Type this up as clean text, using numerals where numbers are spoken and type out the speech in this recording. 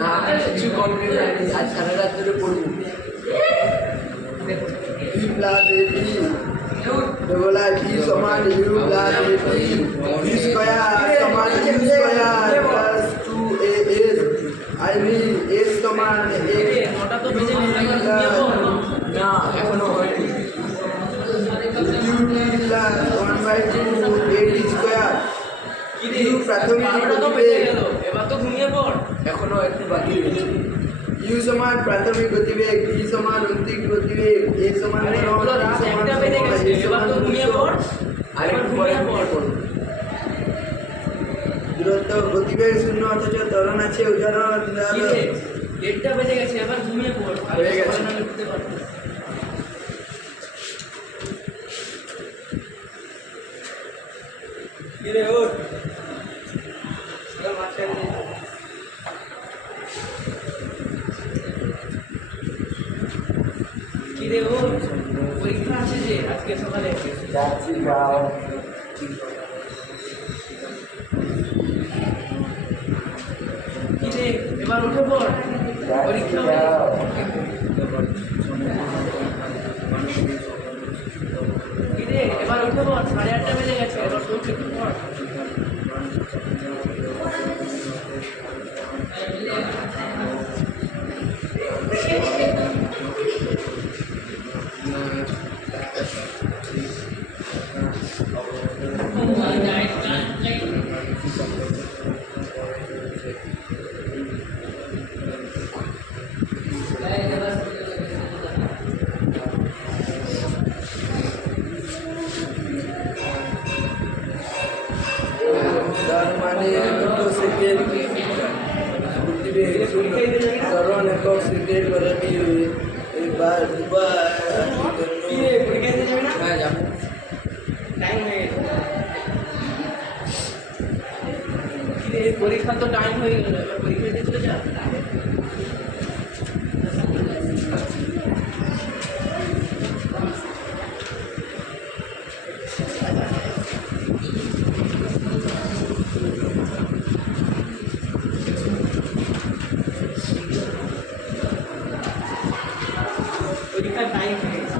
না কিছু কমপ্লিট হয়নি, আজ সারা রাত ধরে পড়বো। V plus a v double I v সমান u plus a v v square সমান u square plus 2as I v s সমান না এখনো হয়নি। U t plus 1/2 a square u প্রাথমিক গতিবেগ এবার তো ঘুমিয়ে পড়। এখনো একটু বাকি রয়েছে। ইউ সমান প্রাথমিক গতিবেগ, বি সমান অন্তিম গতিবেগ, এ সমান একটা বেজে গেছে, এবার তো ঘুমিয়ে পড়। আরেকটু পরে ঘুমিয়ে পড়ব। দূরত্ব গতিবেগ শূন্য অথচ ত্বরণ আছে উদাহরণ দেড়টা বেজে গেছে, এবার ঘুমিয়ে পড়। হয়ে গেছে। উঠতে পারবো না। কিরে ওঠ কিরে ও পরীক্ষা আছে যে আজকে সকালে। যাচ্ছি গাও কিরে এবার উঠে পড়, পরীক্ষা হবে। কিরে এবার উঠে পড়, 8:30 বেজে গেছে, এবার তো উঠে পড়। তার মানে দুটো সেকেন্ড গতিবেগ ত্বরণ একক সেকেন্ড করে এবার দুবার পরীক্ষা দিতে যাবে না? হ্যাঁ যাবো। টাইম হয়ে গেছে। কিরে পরীক্ষার তো টাইম হয়ে গেল, এবার পরীক্ষা দিতে চলে যা। পরীক্ষার টাইম হয়ে গেছে।